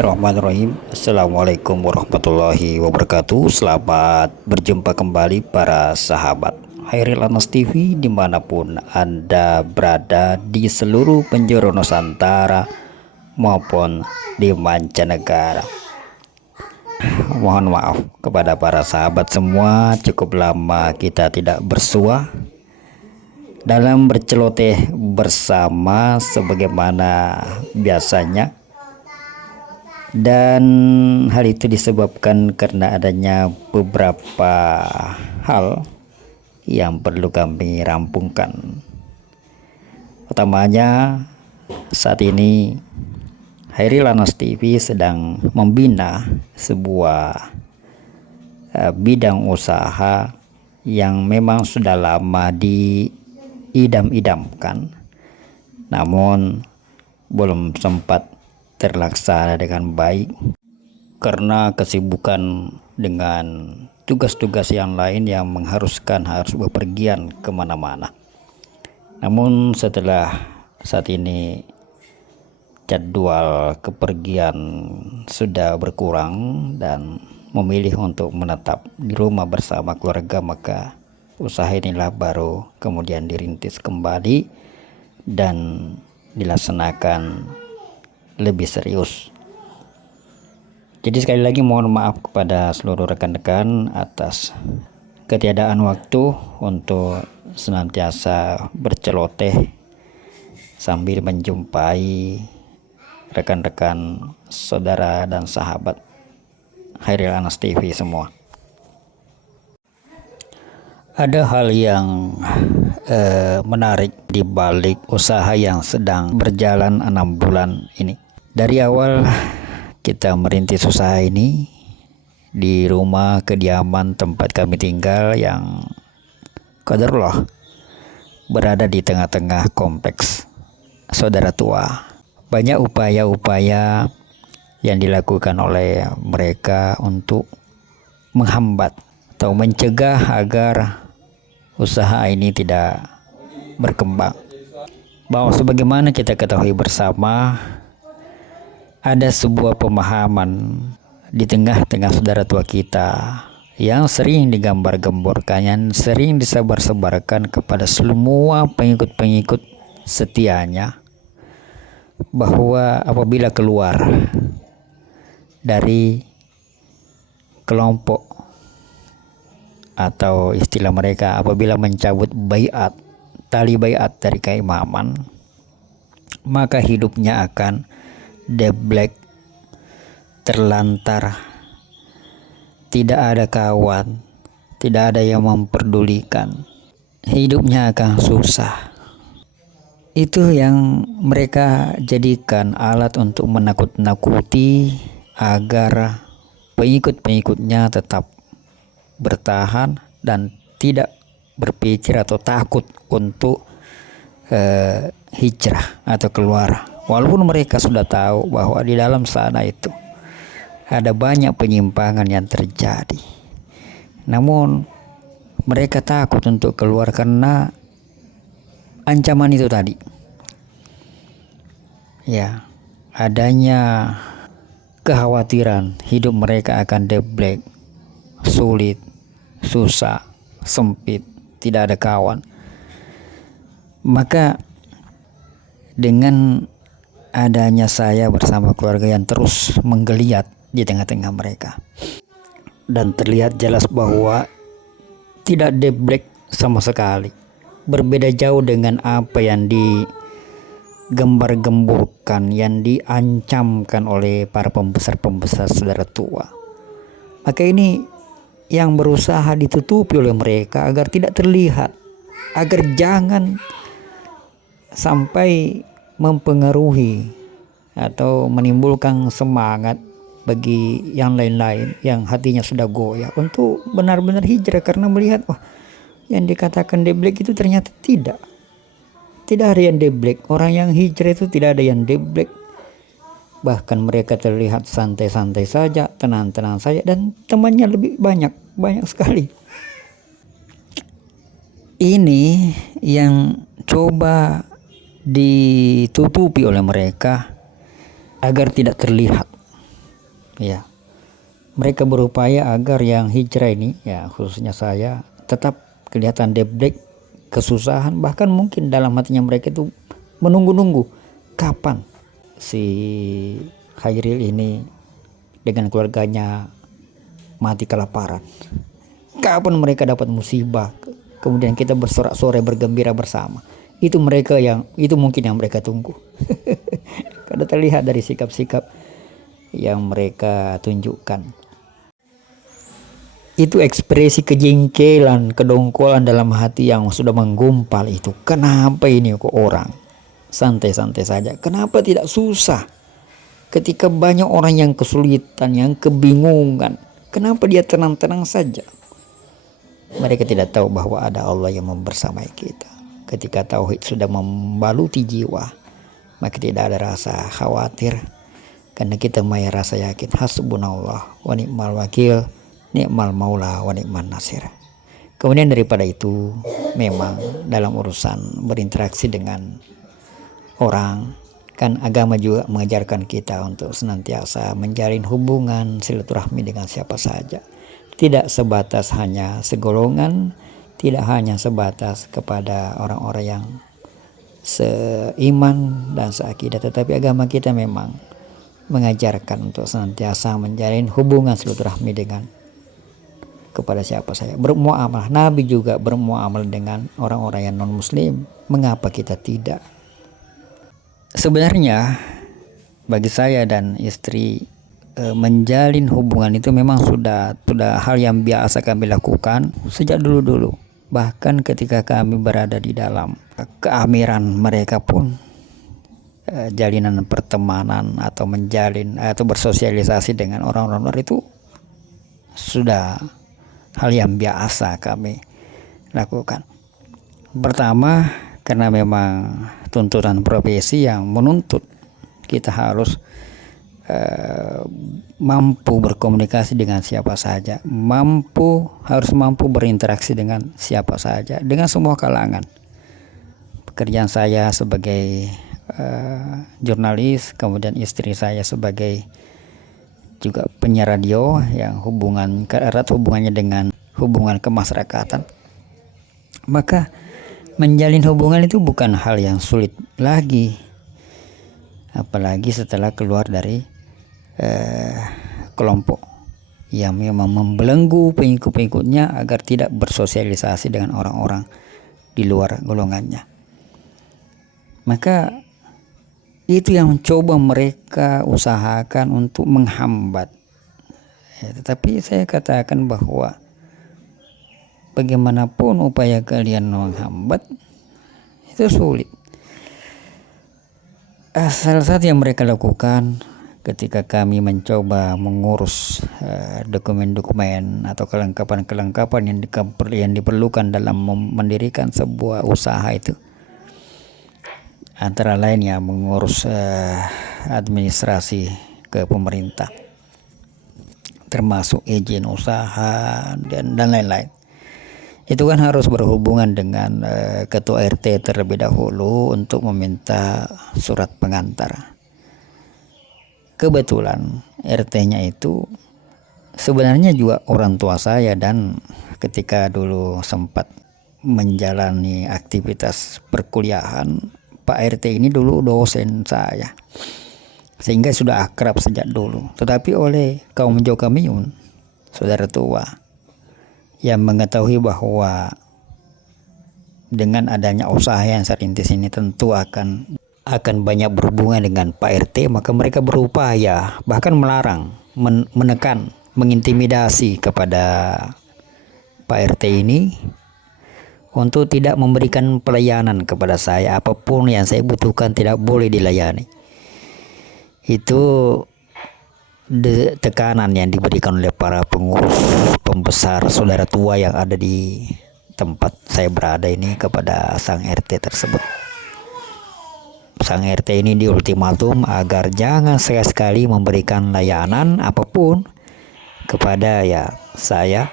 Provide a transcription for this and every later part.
Bismillahirrahmanirrahim. Assalamualaikum warahmatullahi wabarakatuh. Selamat berjumpa kembali para sahabat Hairil Anas TV dimanapun Anda berada di seluruh penjuru Nusantara maupun di mancanegara. Mohon maaf kepada para sahabat semua, cukup lama kita tidak bersua dalam berceloteh bersama sebagaimana biasanya. Dan hal itu disebabkan karena adanya beberapa hal yang perlu kami rampungkan. Utamanya saat ini Hairil Anas TV sedang membina sebuah bidang usaha yang memang sudah lama diidam-idamkan, namun belum sempat terlaksana dengan baik karena kesibukan dengan tugas-tugas yang lain yang mengharuskan harus bepergian kemana-mana. Namun setelah saat ini jadwal kepergian sudah berkurang dan memilih untuk menetap di rumah bersama keluarga, maka usaha inilah baru kemudian dirintis kembali dan dilaksanakan lebih serius. Jadi sekali lagi mohon maaf kepada seluruh rekan-rekan atas ketiadaan waktu untuk senantiasa berceloteh sambil menjumpai rekan-rekan, saudara dan sahabat Hairil Anas TV semua. Ada hal yang menarik di balik usaha yang sedang berjalan 6 bulan ini. Dari awal kita merintis usaha ini di rumah kediaman tempat kami tinggal yang qadarullah berada di tengah-tengah kompleks saudara tua. Banyak upaya-upaya yang dilakukan oleh mereka untuk menghambat atau mencegah agar usaha ini tidak berkembang. Bahwa sebagaimana kita ketahui bersama, ada sebuah pemahaman di tengah-tengah saudara tua kita yang sering digambar-gemborkan, yang sering disebar-sebarkan kepada semua pengikut-pengikut setianya, bahwa apabila keluar dari kelompok atau istilah mereka apabila mencabut baiat, tali baiat dari keimaman, maka hidupnya akan deblek, terlantar, tidak ada kawan, tidak ada yang memperdulikan, hidupnya akan susah. Itu yang mereka jadikan alat untuk menakut-nakuti agar pengikut-pengikutnya tetap bertahan dan tidak berpikir atau takut untuk hijrah atau keluar. Walaupun mereka sudah tahu bahwa di dalam sana itu ada banyak penyimpangan yang terjadi, namun mereka takut untuk keluar karena ancaman itu tadi. Ya, adanya kekhawatiran hidup mereka akan deblek, sulit, susah, sempit, tidak ada kawan. Maka dengan adanya saya bersama keluarga yang terus menggeliat di tengah-tengah mereka, dan terlihat jelas bahwa tidak deblek sama sekali, berbeda jauh dengan apa yang digembar-gemburkan, yang diancamkan oleh para pembesar-pembesar saudara tua. Maka ini yang berusaha ditutupi oleh mereka agar tidak terlihat, agar jangan sampai mempengaruhi atau menimbulkan semangat bagi yang lain-lain yang hatinya sudah goyah untuk benar-benar hijrah, karena melihat wah, yang dikatakan deblek itu ternyata tidak ada yang deblek. Orang yang hijrah itu tidak ada yang deblek, bahkan mereka terlihat santai-santai saja, tenang-tenang saja, dan temannya lebih banyak sekali. Ini yang coba ditutupi oleh mereka agar tidak terlihat, ya, mereka berupaya agar yang hijrah ini, ya khususnya saya, tetap kelihatan deblek, kesusahan, bahkan mungkin dalam hatinya mereka itu menunggu-nunggu kapan si Khairil ini dengan keluarganya mati kelaparan, kapan mereka dapat musibah, kemudian kita bersorak-sorai bergembira bersama. Itu mungkin yang mereka tunggu. Karena terlihat dari sikap-sikap yang mereka tunjukkan, itu ekspresi kejengkelan, kedongkolan dalam hati yang sudah menggumpal itu. Kenapa ini kok orang santai-santai saja? Kenapa tidak susah? Ketika banyak orang yang kesulitan, yang kebingungan, kenapa dia tenang-tenang saja? Mereka tidak tahu bahwa ada Allah yang membersamai kita. Ketika tauhid sudah membaluti jiwa, maka tidak ada rasa khawatir, karena kita punya rasa yakin, hasbunallah wa ni'mal wakil, ni'mal maula wa ni'man nasir. Kemudian daripada itu, memang dalam urusan berinteraksi dengan orang, kan agama juga mengajarkan kita untuk senantiasa menjalin hubungan silaturahmi dengan siapa saja. Tidak sebatas hanya segolongan, tidak hanya sebatas kepada orang-orang yang seiman dan seakidah, tetapi agama kita memang mengajarkan untuk senantiasa menjalin hubungan silaturahmi dengan kepada siapa saja, bermuamalah. Nabi juga bermuamalah dengan orang-orang yang non muslim. Mengapa kita tidak? Sebenarnya bagi saya dan istri, menjalin hubungan itu memang sudah hal yang biasa kami lakukan sejak dulu-dulu. Bahkan ketika kami berada di dalam keamiran mereka pun, jalinan pertemanan atau menjalin atau bersosialisasi dengan orang-orang luar itu sudah hal yang biasa kami lakukan. Pertama, karena memang tuntutan profesi yang menuntut kita harus mampu berkomunikasi dengan siapa saja, harus mampu berinteraksi dengan siapa saja, dengan semua kalangan. Pekerjaan saya sebagai jurnalis, kemudian istri saya sebagai juga penyiar radio yang erat hubungannya dengan hubungan kemasyarakatan. Maka menjalin hubungan itu bukan hal yang sulit lagi, apalagi setelah keluar dari kelompok yang memang membelenggu pengikut-pengikutnya agar tidak bersosialisasi dengan orang-orang di luar golongannya. Maka itu yang coba mereka usahakan untuk menghambat. Tetapi saya katakan bahwa bagaimanapun upaya kalian menghambat itu sulit. Salah satu yang mereka lakukan ketika kami mencoba mengurus dokumen-dokumen atau kelengkapan-kelengkapan yang diperlukan dalam mendirikan sebuah usaha itu, antara lain ya mengurus administrasi ke pemerintah, termasuk izin usaha dan lain-lain. Itu kan harus berhubungan dengan ketua RT terlebih dahulu untuk meminta surat pengantar. Kebetulan RT-nya itu sebenarnya juga orang tua saya, dan ketika dulu sempat menjalani aktivitas perkuliahan, Pak RT ini dulu dosen saya, sehingga sudah akrab sejak dulu. Tetapi oleh kaum Jokamiyun, saudara tua, yang mengetahui bahwa dengan adanya usaha yang saya rintis ini tentu akan banyak berhubungan dengan Pak RT, maka mereka berupaya bahkan melarang, menekan, mengintimidasi kepada Pak RT ini untuk tidak memberikan pelayanan kepada saya. Apapun yang saya butuhkan tidak boleh dilayani. Itu tekanan yang diberikan oleh para pengurus pembesar saudara tua yang ada di tempat saya berada ini kepada sang RT tersebut. Sang RT ini diultimatum agar jangan sekali-sekali memberikan layanan apapun kepada saya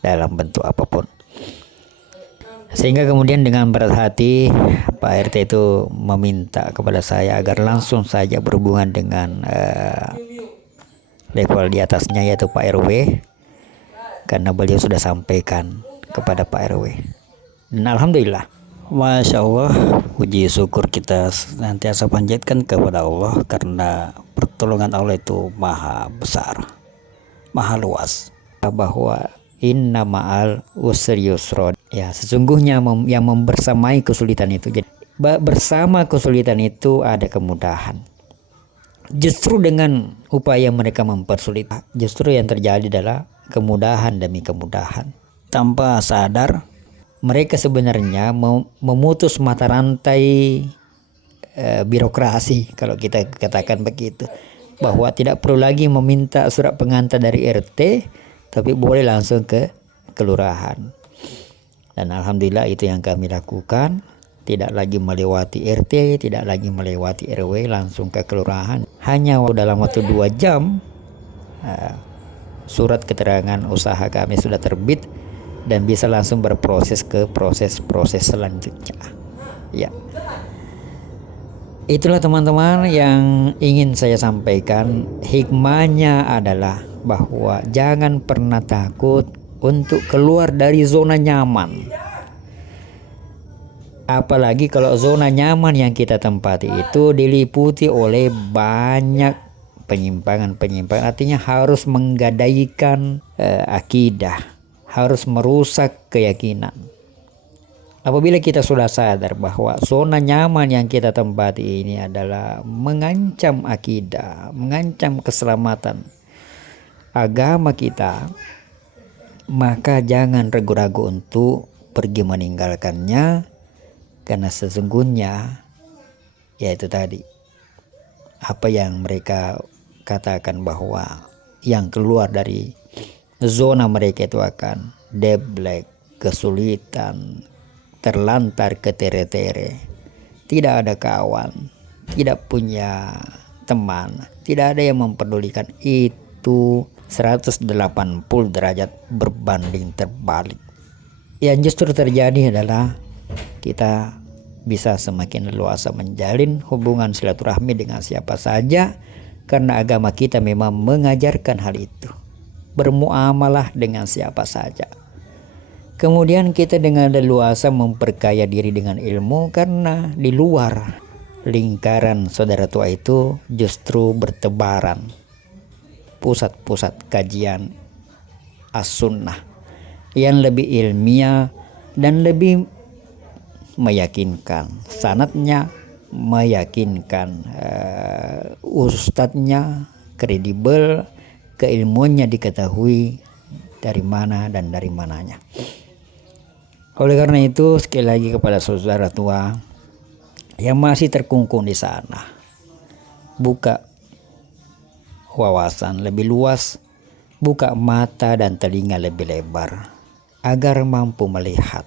dalam bentuk apapun. Sehingga kemudian dengan berat hati Pak RT itu meminta kepada saya agar langsung saja berhubungan dengan level di atasnya yaitu Pak RW, karena beliau sudah sampaikan kepada Pak RW. Dan alhamdulillah, Masya Allah, puji syukur kita senantiasa panjatkan kepada Allah, karena pertolongan Allah itu maha besar, maha luas, bahwa inna ma'al usri yusra, ya sesungguhnya yang membersamai kesulitan itu, jadi bersama kesulitan itu ada kemudahan. Justru dengan upaya mereka mempersulit, justru yang terjadi adalah kemudahan demi kemudahan. Tanpa sadar, mereka sebenarnya memutus mata rantai birokrasi, kalau kita katakan begitu, bahwa tidak perlu lagi meminta surat pengantar dari RT, tapi boleh langsung ke kelurahan. Dan alhamdulillah itu yang kami lakukan, tidak lagi melewati RT, tidak lagi melewati RW, langsung ke kelurahan. Hanya dalam waktu 2 jam surat keterangan usaha kami sudah terbit dan bisa langsung berproses ke proses selanjutnya. Ya, itulah teman-teman yang ingin saya sampaikan. Hikmahnya adalah bahwa jangan pernah takut untuk keluar dari zona nyaman. Apalagi kalau zona nyaman yang kita tempati itu diliputi oleh banyak penyimpangan, artinya harus menggadaikan akidah, harus merusak keyakinan. Apabila kita sudah sadar bahwa zona nyaman yang kita tempati ini adalah mengancam akidah, mengancam keselamatan agama kita, maka jangan ragu-ragu untuk pergi meninggalkannya, karena sesungguhnya yaitu tadi apa yang mereka katakan, bahwa yang keluar dari zona mereka itu akan deblek, kesulitan, terlantar ke tere-tere, tidak ada kawan, tidak punya teman, tidak ada yang mempedulikan. Itu 180 derajat berbanding terbalik. Yang justru terjadi adalah kita bisa semakin leluasa menjalin hubungan silaturahmi dengan siapa saja, karena agama kita memang mengajarkan hal itu. Bermuamalah dengan siapa saja. Kemudian kita dengan leluasa memperkaya diri dengan ilmu, karena di luar lingkaran saudara tua itu justru bertebaran pusat-pusat kajian as-sunnah yang lebih ilmiah dan lebih meyakinkan, sanadnya meyakinkan, ustadznya kredibel, keilmuannya diketahui dari mana dan dari mananya. Oleh karena itu, sekali lagi kepada saudara tua yang masih terkungkung di sana, buka wawasan lebih luas, buka mata dan telinga lebih lebar, agar mampu melihat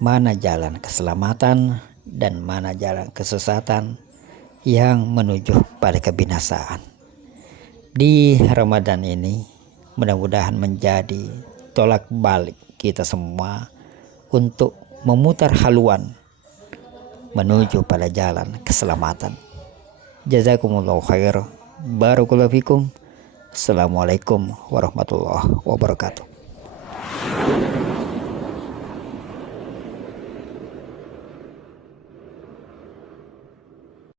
mana jalan keselamatan dan mana jalan kesesatan yang menuju pada kebinasaan. Di Ramadan ini mudah-mudahan menjadi tolak balik kita semua untuk memutar haluan menuju pada jalan keselamatan. Jazakumullahu khair. Barakallahu fikum. Assalamualaikum warahmatullahi wabarakatuh.